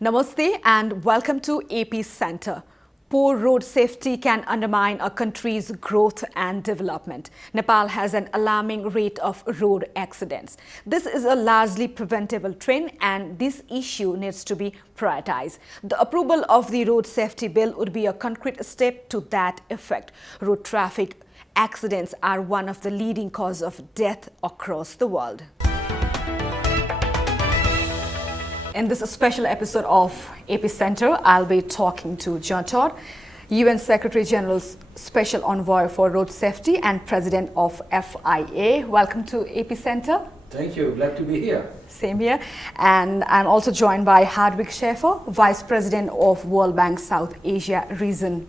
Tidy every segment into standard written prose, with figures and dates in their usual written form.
Namaste and welcome to apcenter. Poor road safety can undermine a country's growth and development. Nepal has an alarming rate of road accidents. This is a largely preventable trend and this issue needs to be prioritized. The approval of the road safety bill would be a concrete step to that effect. Road traffic accidents are one of the leading causes of death across the world. In this special episode of Epicenter, I'll be talking to Todt, UN Secretary General's Special Envoy for Road Safety and President of FIA. Welcome to Epicenter. Thank you. Glad to be here. Same here. And I'm also joined by Hartwig Schafer, Vice President of World Bank South Asia region.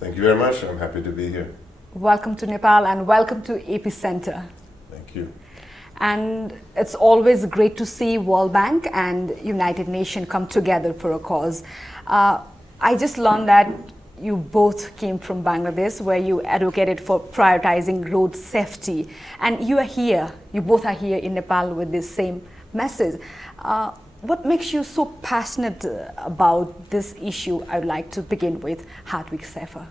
Thank you very much. I'm happy to be here. Welcome to Nepal and welcome to Epicenter. Thank you. And it's always great to see World Bank and United Nations come together for a cause. I just learned that you both came from Bangladesh, where you advocated for prioritizing road safety. And you both are here in Nepal with this same message. What makes you so passionate about this issue? I would like to begin with Hartwig Schafer.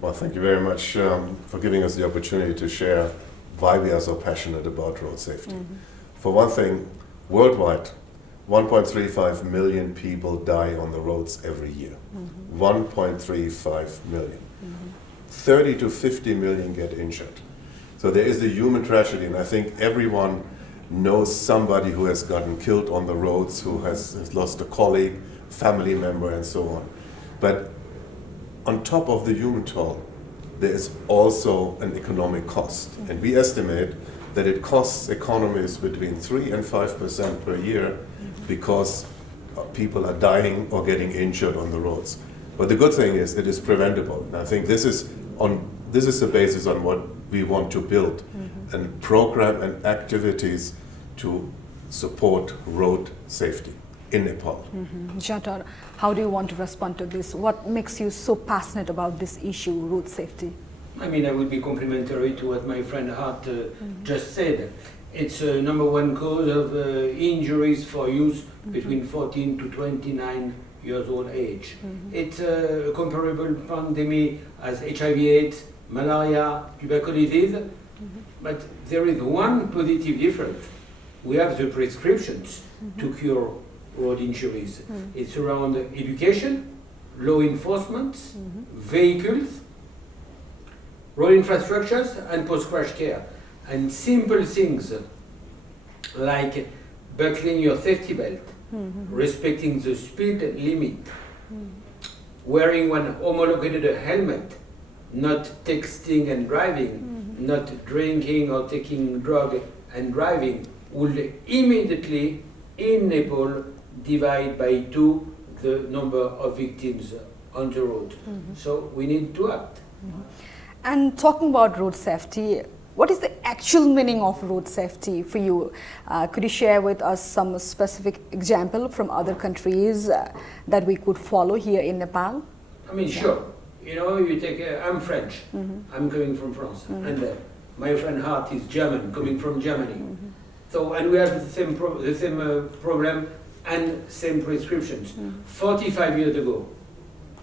Well, thank you very much for giving us the opportunity to share why we are so passionate about road safety. For one thing, worldwide, 1.35 million people die on the roads every year. 1.35 million. 30 to 50 million get injured. So there is a human tragedy, and I think everyone knows somebody who has gotten killed on the roads, who has lost a colleague, family member, and so on. But on top of the human toll, there is also an economic cost. And we estimate that it costs economies between 3 and 5% per year because people are dying or getting injured on the roads. But the good thing is it is preventable. And I think this is the basis on what we want to build, and program and activities to support road safety in Nepal. Todt, how do you want to respond to this? What makes you so passionate about this issue, road safety? I mean, I would be complimentary to what my friend Hart just said. It's a number one cause of injuries for youth between 14 to 29 years old age. It's a comparable pandemic as HIV/AIDS, malaria, tuberculosis, but there is one positive difference. We have the prescriptions to cure road injuries. It's around education, law enforcement, vehicles, road infrastructures, and post-crash care. And simple things like buckling your safety belt, respecting the speed limit, wearing one homologated helmet, not texting and driving, not drinking or taking drug and driving, would immediately in Nepal divide by 2 the number of victims on the road. So we need to act. And talking about road safety, what is the actual meaning of road safety for you? Could you share with us some specific example from other countries that we could follow here in Nepal? I mean, sure. You know, you take, I'm French, I'm coming from France, and my friend Hart is German, coming from Germany. So, and we have the same problem and same prescriptions. 45 years ago,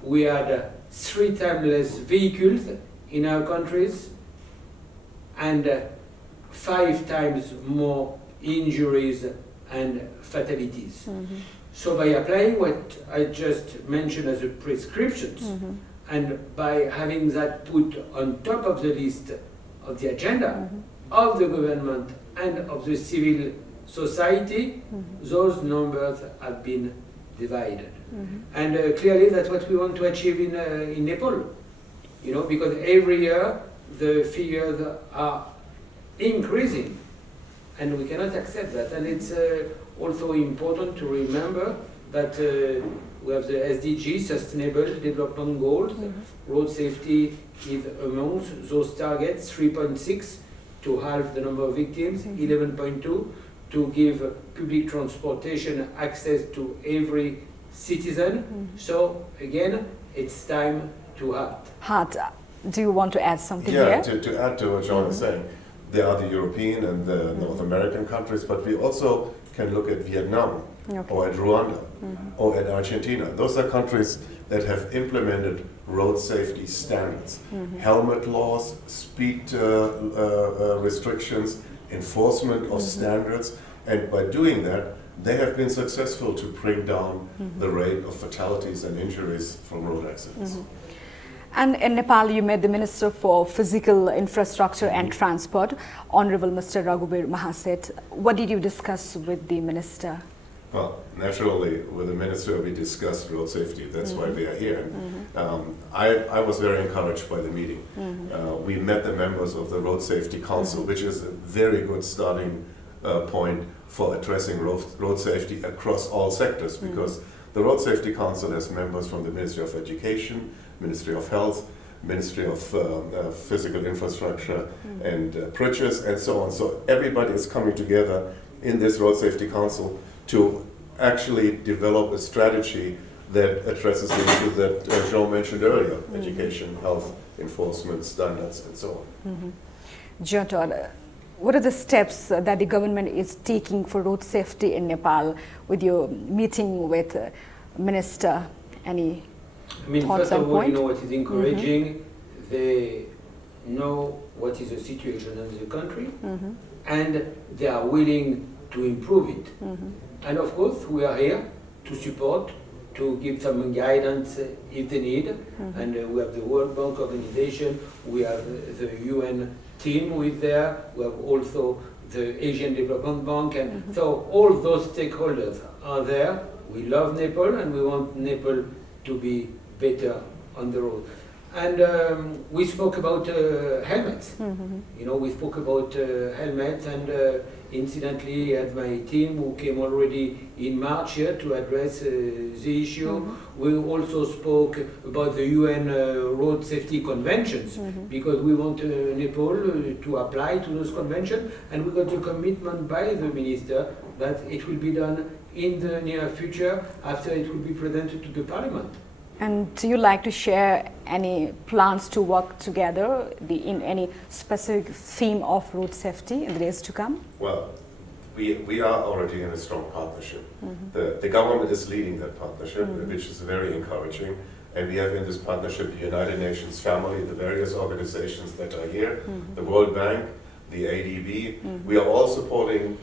we had 3 times less vehicles in our countries and 5 times more injuries and fatalities. So by applying what I just mentioned as a prescriptions and by having that put on top of the list of the agenda of the government and of the civil society, those numbers have been divided. And clearly that's what we want to achieve in Nepal. You know, because every year the figures are increasing and we cannot accept that. And it's also important to remember that we have the SDG, Sustainable Development Goals. Road safety is amongst those targets, 3.6 to halve the number of victims, 11.2 to give public transportation access to every citizen. So again, it's time to act. Hart, do you want to add something here? Yeah, to add to what John is saying, there are the European and the North American countries, but we also can look at Vietnam. or at Rwanda, or at Argentina. Those are countries that have implemented road safety standards, helmet laws, speed restrictions, enforcement of standards, and by doing that, they have been successful to bring down the rate of fatalities and injuries from road accidents. And in Nepal, you met the Minister for Physical Infrastructure and Transport, Honorable Mr. Raghubir Mahaset. What did you discuss with the Minister? Well, naturally, with the Minister, we discussed road safety. That's why we are here. I was very encouraged by the meeting. We met the members of the Road Safety Council, which is a very good starting point for addressing road safety across all sectors, because the Road Safety Council has members from the Ministry of Education, Ministry of Health, Ministry of Physical Infrastructure and Bridges, and so on. So everybody is coming together in this Road Safety Council to actually develop a strategy that addresses the issue that Jean mentioned earlier, education, health, enforcement, standards, and so on. Todt, what are the steps that the government is taking for road safety in Nepal with your meeting with Minister? Any thoughts first of on all, point? what is encouraging, they know what is the situation in the country, and they are willing to improve it. And of course, we are here to support, to give some guidance if they need. And we have the World Bank organization, we have the UN team who is there, we have also the Asian Development Bank, and so all those stakeholders are there. We love Nepal and we want Nepal to be better on the road. And we spoke about helmets. We spoke about helmets, and incidentally, at my team who came already in March here to address the issue. We also spoke about the UN Road Safety Conventions, because we want Nepal to apply to those conventions, and we got a commitment by the minister that it will be done in the near future after it will be presented to the Parliament. And do you like to share any plans to work together in any specific theme of road safety in the days to come? Well, we are already in a strong partnership. The government is leading that partnership, which is very encouraging. And we have in this partnership the United Nations family, the various organizations that are here, the World Bank, the ADB. We are all supporting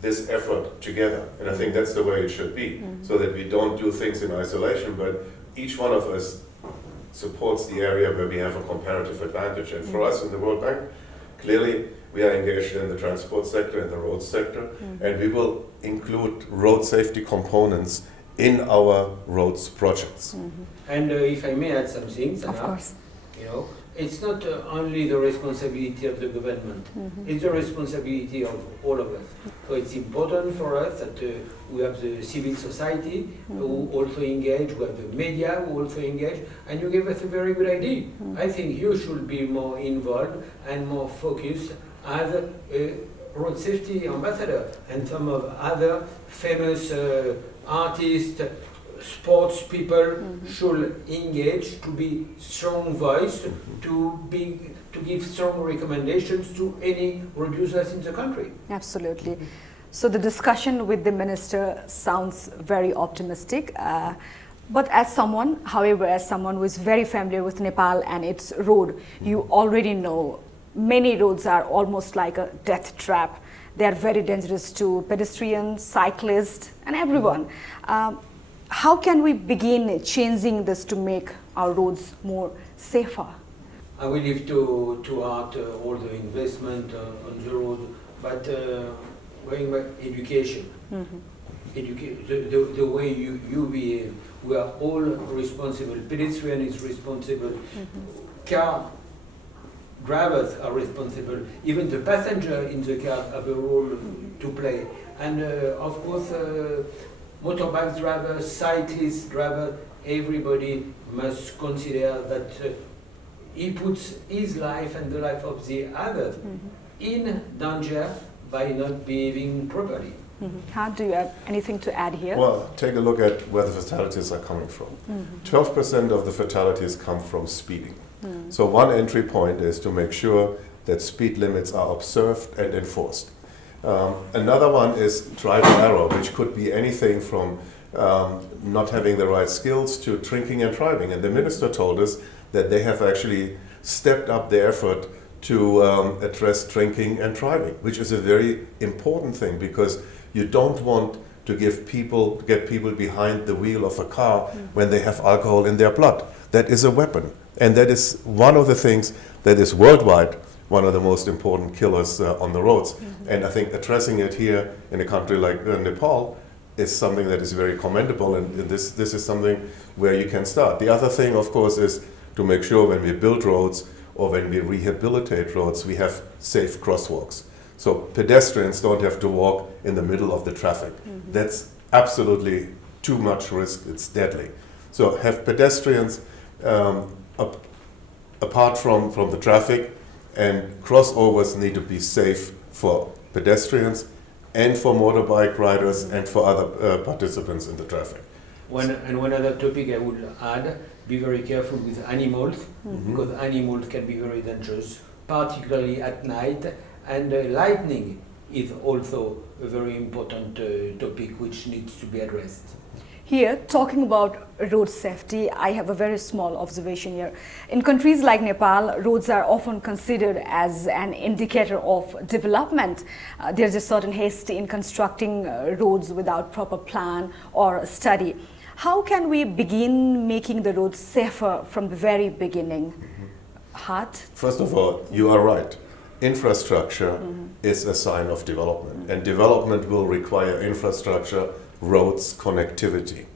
this effort together. And I think that's the way it should be, so that we don't do things in isolation, but each one of us supports the area where we have a comparative advantage. And for us in the World Bank, clearly we are engaged in the transport sector, in the road sector, and we will include road safety components in our roads projects. And if I may add something, Of course. It's not only the responsibility of the government, it's the responsibility of all of us. So it's important for us that we have the civil society who also engage, we have the media who also engage, and you gave us a very good idea. I think you should be more involved and more focused as a road safety ambassador, and some of other famous artists, sports people should engage to be strong voice, to give strong recommendations to any road users in the country. Absolutely. So the discussion with the minister sounds very optimistic. But as someone who is very familiar with Nepal and its road, you already know many roads are almost like a death trap. They are very dangerous to pedestrians, cyclists, and everyone. How can we begin changing this to make our roads more safer? I will leave to Art all the investment on the road, but going back, education. The way you behave, we are all responsible. Pedestrian is responsible. Car drivers are responsible. Even the passenger in the car have a role to play. And of course, motorbike drivers, cyclist drivers, everybody must consider that he puts his life and the life of the others in danger by not behaving properly. Do you have anything to add here? Well, take a look at where the fatalities are coming from. 12% of the fatalities come from speeding. So one entry point is to make sure that speed limits are observed and enforced. Another one is trial and error, which could be anything from not having the right skills to drinking and driving. And the minister told us that they have actually stepped up their effort to address drinking and driving, which is a very important thing, because you don't want to get people behind the wheel of a car when they have alcohol in their blood. That is a weapon. And that is one of the things that is worldwide one of the most important killers on the roads. And I think addressing it here in a country like Nepal is something that is very commendable, and this is something where you can start. The other thing, of course, is to make sure when we build roads or when we rehabilitate roads, we have safe crosswalks. So pedestrians don't have to walk in the middle of the traffic. That's absolutely too much risk, it's deadly. So have pedestrians apart from the traffic, and crossovers need to be safe for pedestrians and for motorbike riders and for other participants in the traffic. One other topic I would add, be very careful with animals, because animals can be very dangerous, particularly at night, and lightning is also a very important topic which needs to be addressed. Here, talking about road safety, I have a very small observation here. In countries like Nepal, roads are often considered as an indicator of development. There's a certain haste in constructing roads without proper plan or study. How can we begin making the roads safer from the very beginning? Hart? First of all, you are right. Infrastructure is a sign of development, and development will require infrastructure, roads, connectivity.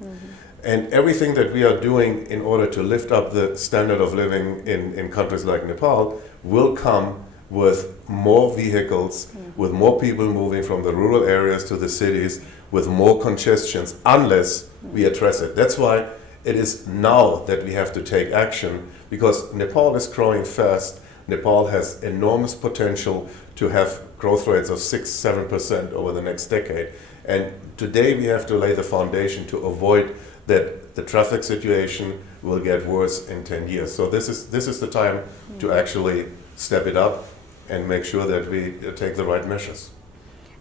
And everything that we are doing in order to lift up the standard of living in countries like Nepal will come with more vehicles, with more people moving from the rural areas to the cities, with more congestions, unless we address it. That's why it is now that we have to take action, because Nepal is growing fast. Nepal has enormous potential to have growth rates of 6-7% over the next decade. And today we have to lay the foundation to avoid that the traffic situation will get worse in 10 years. So this is the time to actually step it up and make sure that we take the right measures.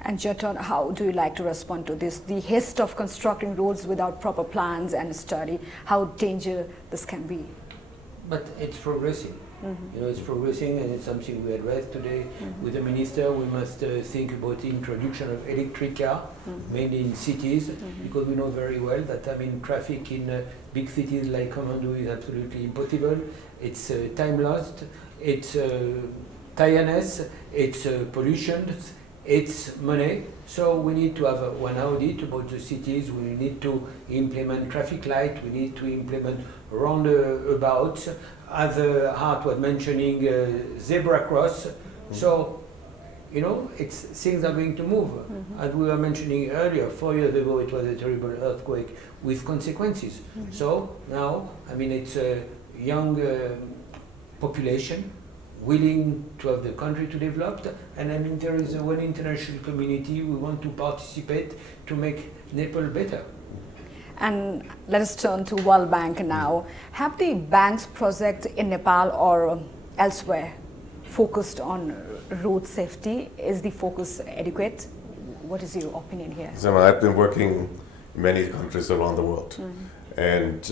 And Todt, how do you like to respond to this? The haste of constructing roads without proper plans and study, how dangerous this can be? But it's progressing. You know, it's progressing, and it's something we addressed today with the minister. We must think about the introduction of electric car, mainly in cities, because we know very well that traffic in big cities like Kathmandu is absolutely impossible. It's time lost, it's tiredness, it's pollution, it's money. So we need to have one audit about the cities. We need to implement traffic light. We need to implement roundabouts. As Hart was mentioning, zebra cross. So, you know, things are going to move. As we were mentioning earlier, 4 years ago it was a terrible earthquake with consequences. So now, it's a young population willing to have the country to develop, and there is one international community we want to participate to make Nepal better. And let us turn to World Bank now. Have the bank's project in Nepal or elsewhere focused on road safety? Is the focus adequate? What is your opinion here? I've been working in many countries around the world. And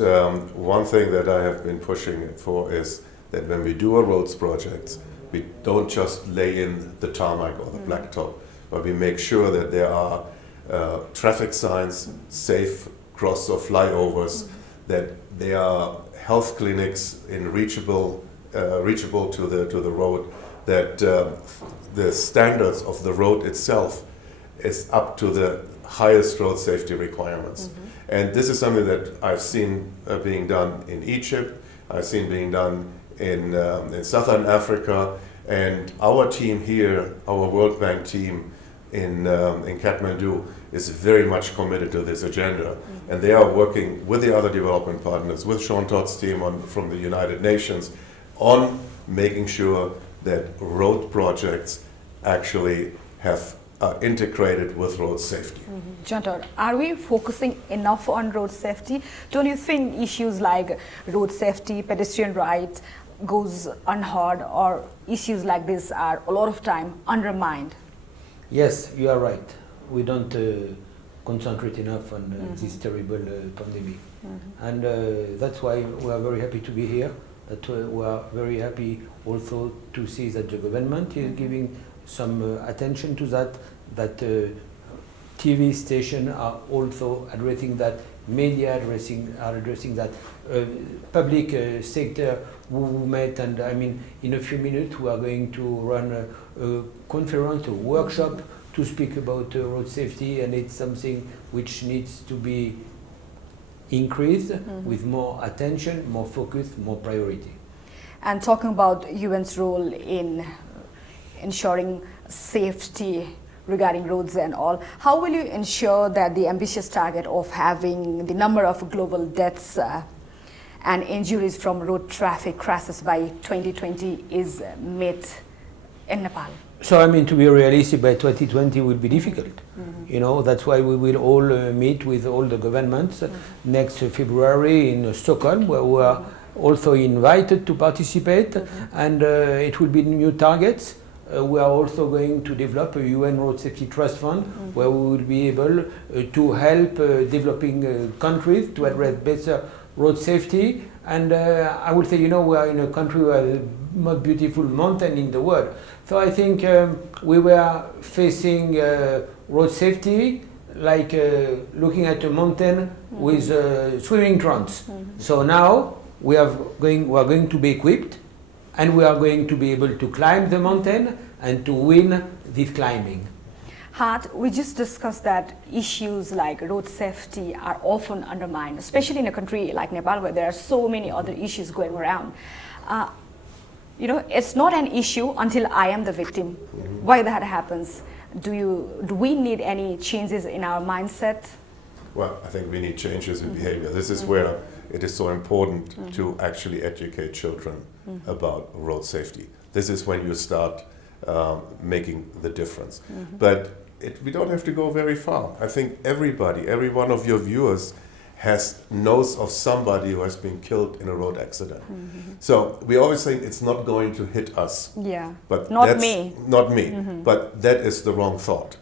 one thing that I have been pushing for is that when we do a roads project, we don't just lay in the tarmac or the blacktop, but we make sure that there are traffic signs, safe cross or flyovers, that there are health clinics reachable to the road, that the standards of the road itself is up to the highest road safety requirements. And this is something that I've seen being done in Egypt, I've seen being done in Southern Africa, and our team here, our World Bank team in Kathmandu, is very much committed to this agenda. And they are working with the other development partners, with Todd's team from the United Nations, on making sure that road projects actually are integrated with road safety. Todt, are we focusing enough on road safety? Don't you think issues like road safety, pedestrian rights goes unheard, or issues like this are a lot of time undermined? Yes, you are right. We don't concentrate enough on this terrible pandemic. And that's why we are very happy to be here. That we are very happy also to see that the government is giving some attention to that, that TV stations are also addressing that, media are addressing that, public sector who met, and I mean in a few minutes we are going to run a conference, a workshop to speak about road safety, and it's something which needs to be increased with more attention, more focus, more priority. And talking about UN's role in ensuring safety regarding roads and all, how will you ensure that the ambitious target of having the number of global deaths and injuries from road traffic crashes by 2020 is met in Nepal? So I mean, to be realistic, by 2020 will be difficult. You know, that's why we will all meet with all the governments next February in Stockholm, where we are also invited to participate, and it will be new targets. We are also going to develop a UN Road Safety Trust Fund, where we will be able to help developing countries to address better road safety. And I would say, you know, we are in a country where the most beautiful mountain in the world. So I think we were facing road safety like looking at a mountain with swimming trunks. So now we are going to be equipped, and we are going to be able to climb the mountain and to win this climbing. Hart, we just discussed that issues like road safety are often undermined, especially in a country like Nepal, where there are so many other issues going around. You know, it's not an issue until I am the victim. Why that happens? Do we need any changes in our mindset? Well, I think we need changes in behavior. This is where it is so important to actually educate children about road safety. This is when you start making the difference. But we don't have to go very far. I think everybody, every one of your viewers knows of somebody who has been killed in a road accident. So we always say it's not going to hit us. Yeah, but not me. Not me. But that is the wrong thought.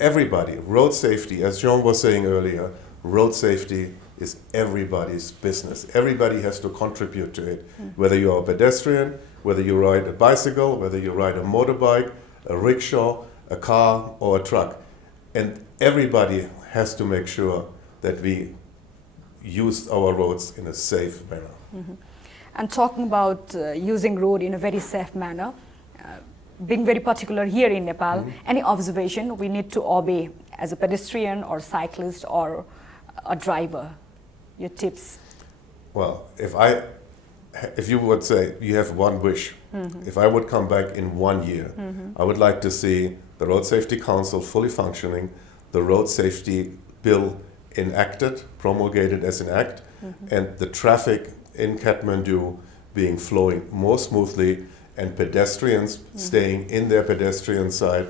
Everybody, road safety, as Jean was saying earlier, road safety is everybody's business. Everybody has to contribute to it. Whether you are a pedestrian, whether you ride a bicycle, whether you ride a motorbike, a rickshaw, a car or a truck. And everybody has to make sure that we use our roads in a safe manner. And talking about using road in a very safe manner, being very particular here in Nepal, any observation we need to obey as a pedestrian or cyclist or a driver? Your tips? Well, if you would say you have one wish, if I would come back in 1 year, I would like to see the Road Safety Council fully functioning, the road safety bill enacted, promulgated as an act, and the traffic in Kathmandu being flowing more smoothly, and pedestrians staying in their pedestrian side,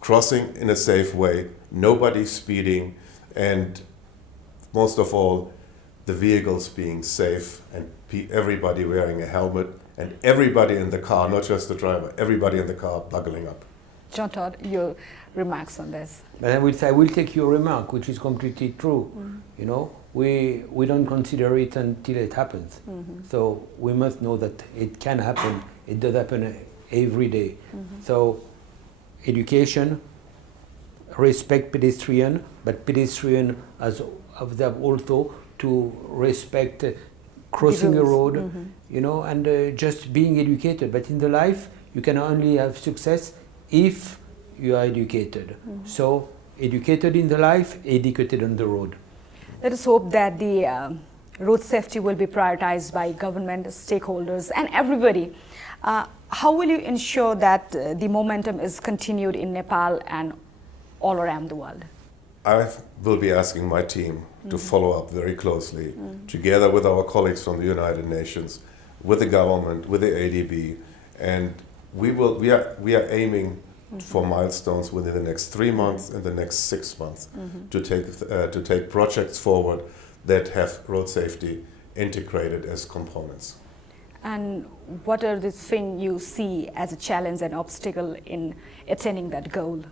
crossing in a safe way, nobody speeding, and most of all, the vehicles being safe and everybody wearing a helmet, and everybody in the car, not just the driver, everybody in the car buckling up. John Todt, your remarks on this? But I will take your remark, which is completely true. You know, we don't consider it until it happens. So we must know that it can happen. It does happen every day. So education, respect pedestrian, but pedestrian have also to respect crossing a road, you know, and just being educated. But in the life, you can only have success if you are educated. So, educated in the life, educated on the road. Let us hope that the road safety will be prioritized by government, stakeholders, and everybody. How will you ensure that the momentum is continued in Nepal and all around the world? I will be asking my team to follow up very closely, together with our colleagues from the United Nations, with the government, with the ADB, and we are aiming for milestones within the next 3 months and the next 6 months to take projects forward that have road safety integrated as components. And what are the things you see as a challenge and obstacle in attaining that goal?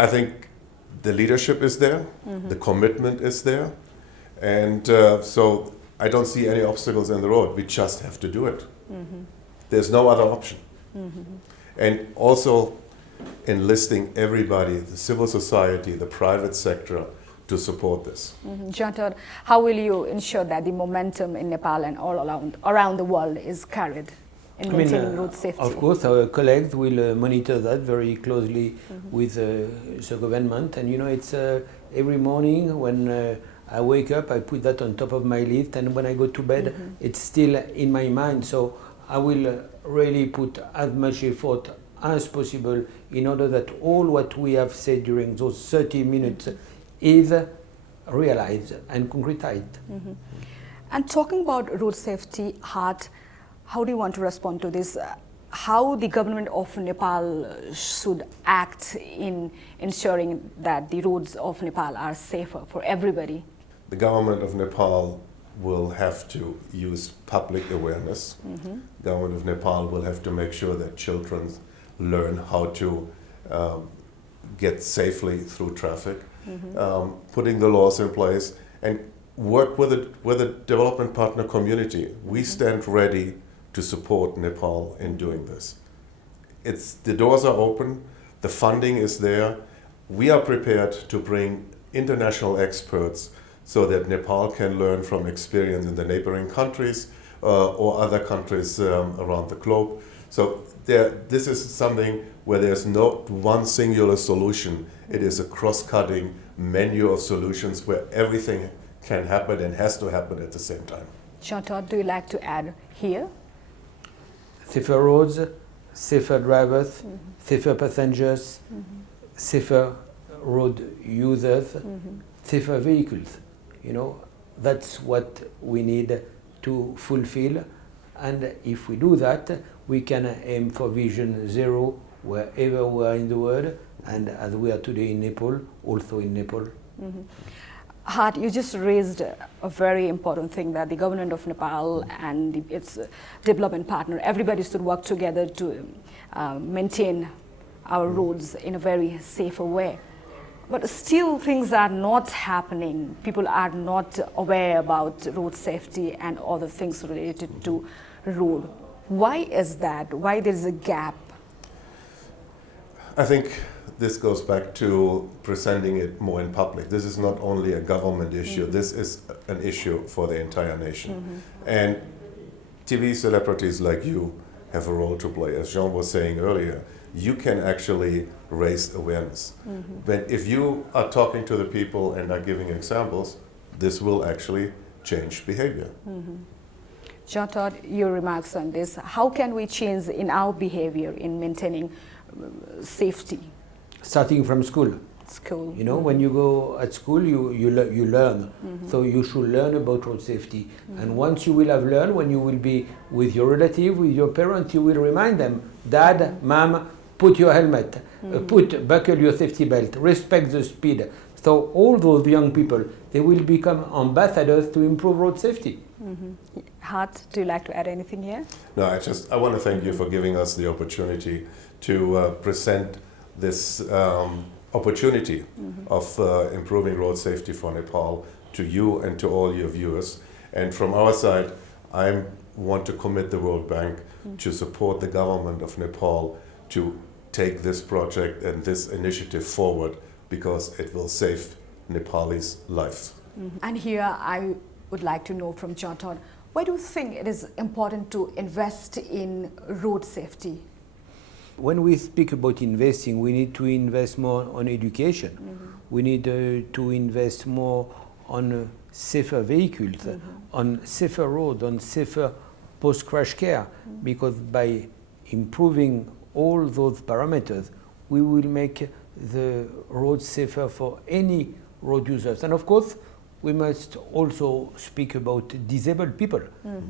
I think the leadership is there, the commitment is there, and so I don't see any obstacles in the road. We just have to do it. There's no other option. And also enlisting everybody, the civil society, the private sector, to support this. Todt, how will you ensure that the momentum in Nepal and all around the world is carried in maintaining road safety? Of course, our colleagues will monitor that very closely with the government. And you know, it's every morning when I wake up, I put that on top of my list, and when I go to bed, it's still in my mind. So I will really put as much effort as possible in order that all what we have said during those 30 minutes is realized and concretized. And talking about road safety, Hart, how do you want to respond to this? How the government of Nepal should act in ensuring that the roads of Nepal are safer for everybody? The government of Nepal will have to use public awareness. Government of Nepal will have to make sure that children learn how to get safely through traffic, putting the laws in place, and work with the development partner community. We stand ready to support Nepal in doing this. The doors are open, the funding is there. We are prepared to bring international experts so that Nepal can learn from experience in the neighboring countries or other countries around the globe. So this is something where there's not one singular solution. It is a cross-cutting menu of solutions where everything can happen and has to happen at the same time. Todt, do you like to add here? Safer roads, safer drivers, safer passengers, safer road users, safer vehicles. You know, that's what we need to fulfill. And if we do that, we can aim for Vision Zero wherever we are in the world, and as we are today in Nepal, also in Nepal. Hart, you just raised a very important thing, that the government of Nepal and its development partner, everybody should work together to maintain our roads in a very safer way. But still things are not happening. People are not aware about road safety and other things related to road. Why is that? Why there is a gap? I think this goes back to presenting it more in public. This is not only a government issue, this is an issue for the entire nation. And TV celebrities like you have a role to play. As Jean was saying earlier, you can actually raise awareness. But if you are talking to the people and are giving examples, this will actually change behavior. Todt, your remarks on this. How can we change in our behavior in maintaining safety? Starting from school. School. You know, when you go at school, you learn. So you should learn about road safety. And once you will have learned, when you will be with your relative, with your parents, you will remind them, Dad, Mom, put your helmet, buckle your safety belt, respect the speed. So all those young people, they will become ambassadors to improve road safety. Hart, do you like to add anything here? No, I want to thank you for giving us the opportunity to present this opportunity of improving road safety for Nepal to you and to all your viewers. And from our side, I want to commit the World Bank to support the government of Nepal to take this project and this initiative forward, because it will save Nepalese lives. And here I would like to know from Todt, why do you think it is important to invest in road safety? When we speak about investing, we need to invest more on education. We need to invest more on safer vehicles, on safer roads, on safer post-crash care, because by improving all those parameters, we will make the road safer for any road users. And of course, we must also speak about disabled people.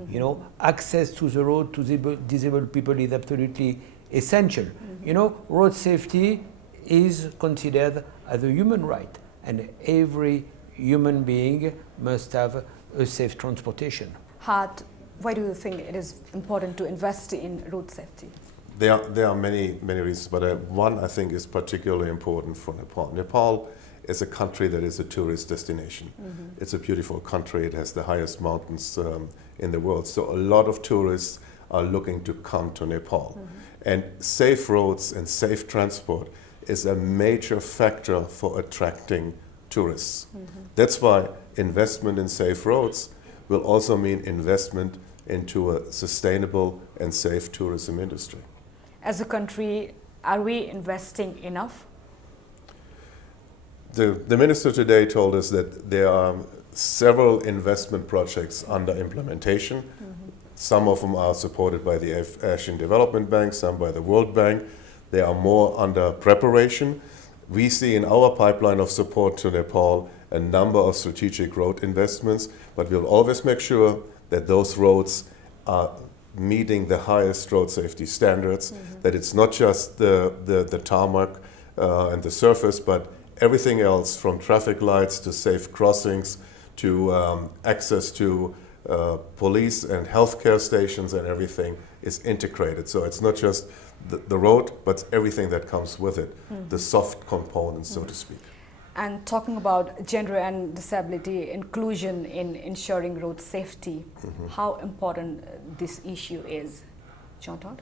You know, access to the road to disabled people is absolutely essential. You know, road safety is considered as a human right, and every human being must have a safe transportation. Hart, why do you think it is important to invest in road safety? There are many reasons, but one I think is particularly important for Nepal. Nepal is a country that is a tourist destination. It's a beautiful country. It has the highest mountains in the world. So a lot of tourists are looking to come to Nepal. And safe roads and safe transport is a major factor for attracting tourists. That's why investment in safe roads will also mean investment into a sustainable and safe tourism industry. As a country, are we investing enough? The minister today told us that there are several investment projects under implementation. Some of them are supported by the Asian Development Bank, some by the World Bank. There are more under preparation. We see in our pipeline of support to Nepal a number of strategic road investments, but we'll always make sure that those roads are meeting the highest road safety standards, that it's not just the tarmac and the surface, but everything else from traffic lights to safe crossings to access to police and healthcare stations and everything is integrated. So it's not just the road, but everything that comes with it, the soft components, so to speak. And talking about gender and disability inclusion in ensuring road safety, how important this issue is? Todt?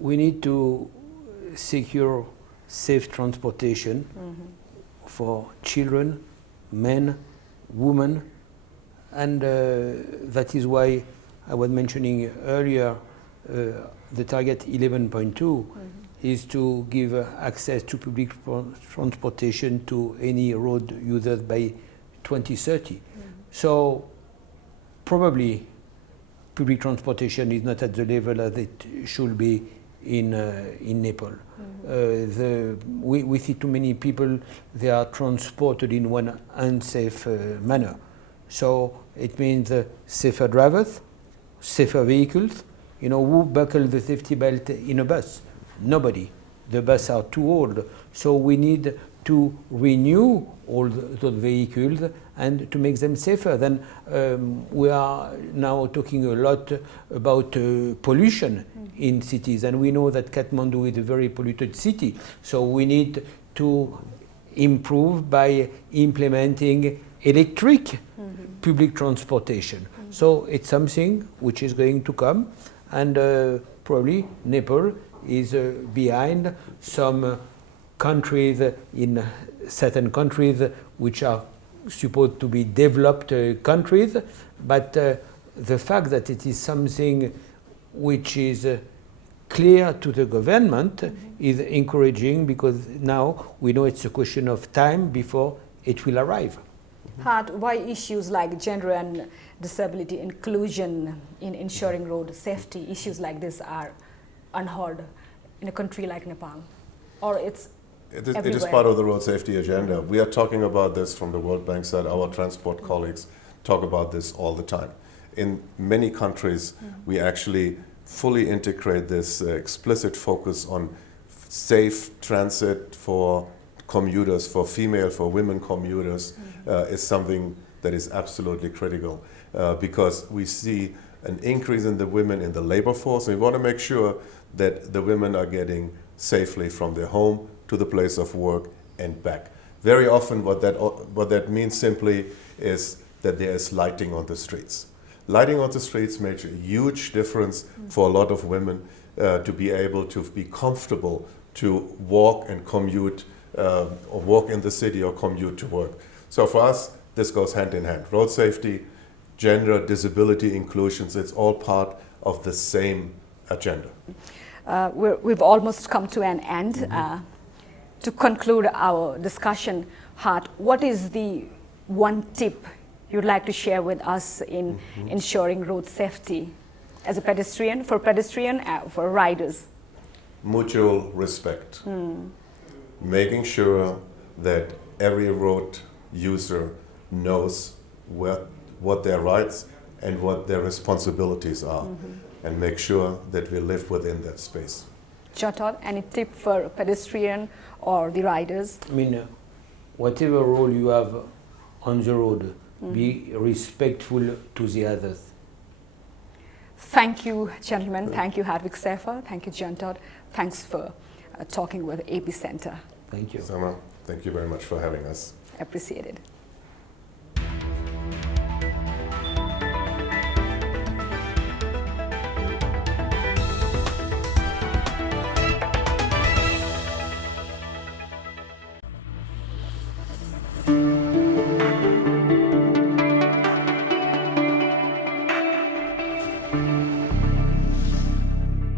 We need to secure safe transportation for children, men, women, and that is why I was mentioning earlier the target 11.2 is to give access to public transportation to any road users by 2030. So probably public transportation is not at the level that it should be in Nepal. We see too many people, they are transported in one unsafe manner. So it means safer drivers, safer vehicles. You know, who buckles the safety belt in a bus? Nobody. The buses are too old. So we need to renew all those vehicles and to make them safer. Then we are now talking a lot about pollution in cities, and we know that Kathmandu is a very polluted city. So we need to improve by implementing electric public transportation. So it's something which is going to come, and probably Nepal is behind some countries, in certain countries which are supposed to be developed countries, but the fact that it is something which is clear to the government is encouraging, because now we know it's a question of time before it will arrive. Hart, why issues like gender and disability inclusion in ensuring road safety, issues like this are unheard in a country like Nepal? Or it is part of the road safety agenda. We are talking about this from the World Bank side. Our transport colleagues talk about this all the time. In many countries, we actually fully integrate this explicit focus on safe transit for commuters, for women commuters, is something that is absolutely critical, because we see an increase in the women in the labor force. We want to make sure that the women are getting safely from their home to the place of work and back. Very often what that means simply is that there is lighting on the streets. Lighting on the streets makes a huge difference for a lot of women to be able to be comfortable to walk and commute, or walk in the city or commute to work. So for us, this goes hand in hand. Road safety, gender, disability inclusions, it's all part of the same agenda. We've almost come to an end. To conclude our discussion, Hart, what is the one tip you'd like to share with us in ensuring road safety as a pedestrian, for riders? Mutual respect. Making sure that every road user knows what their rights and what their responsibilities are, and make sure that we live within that space. Todt, any tip for pedestrian or the riders? I mean, whatever role you have on the road, be respectful to the others. Thank you, gentlemen. Thank you, Hartwig, Schafer. Thank you, Todt. Thanks for talking with AP Center. Thank you. Sama, thank you very much for having us. Appreciate it.